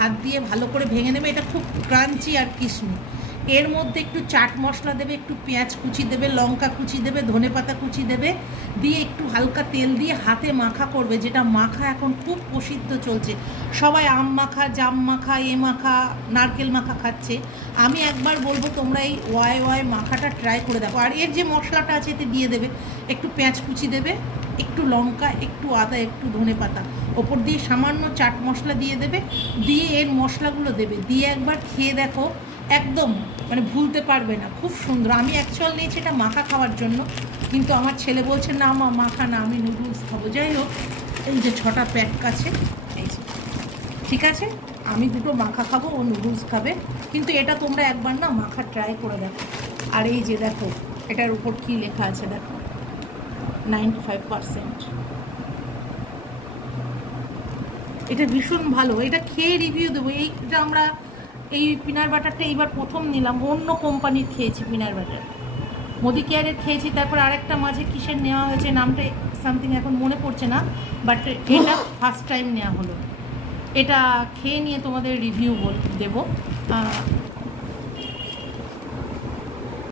হাত দিয়ে ভালো করে ভেঙে নেবে। এটা খুব ক্রাঞ্চি আর কিশমি। এর মধ্যে একটু চাট মশলা দেবে, একটু পেঁয়াজ কুচি দেবে, লঙ্কা কুচি দেবে, ধনেপাতা কুচি দেবে, দিয়ে একটু হালকা তেল দিয়ে হাতে মাখা করবে, যেটা মাখা এখন খুব প্রসিদ্ধ চলছে। সবাই আম মাখা, জাম মাখা, মাখা, নারকেল মাখা খাচ্ছে। আমি একবার বলবো তোমরা এই ওয়াই মাখাটা ট্রাই করে দেখো। আর এর যে মশলাটা আছে এতে দিয়ে দেবে, একটু পেঁয়াজ কুচি দেবে, একটু লঙ্কা, একটু আদা, একটু ধনেপাতা, ওপর দিয়ে সামান্য চাট মশলা দিয়ে দেবে, দিয়ে এর মশলাগুলো দেবে, দিয়ে একবার খেয়ে দেখো, একদম মানে ভুলতে পারবে না। খুব সুন্দর। আমি অ্যাকচুয়াল নিয়েছি এটা মাখা খাওয়ার জন্য, কিন্তু আমার ছেলে বলছে না মা মাখা না, আমি নুডলস খাবো। যাই হোক, এই যে 6টা প্যাক আছে, এই যে ঠিক আছে, আমি দুটো মাখা খাবো, ও নুডলস খাবে। কিন্তু এটা তোমরা একবার না মাখা ট্রাই করে দেখো। আর এই যে দেখো এটার উপর কী লেখা আছে দেখো, 95%। এটা ভীষণ ভালো, এটা খেয়ে রিভিউ দেবো। এইটা আমরা এই পিনাট বাটারটা এইবার প্রথম নিলাম, অন্য কোম্পানির খেয়েছি পিনাট বাটার, মোদি কেয়ারের খেয়েছি, তারপর আরেকটা মাঝে কিসের নেওয়া হয়েছে নামটা সামথিং এখন মনে পড়ছে না, বাট এটা ফার্স্ট টাইম নেওয়া হলো। এটা খেয়ে নিয়ে তোমাদের রিভিউ দেবো।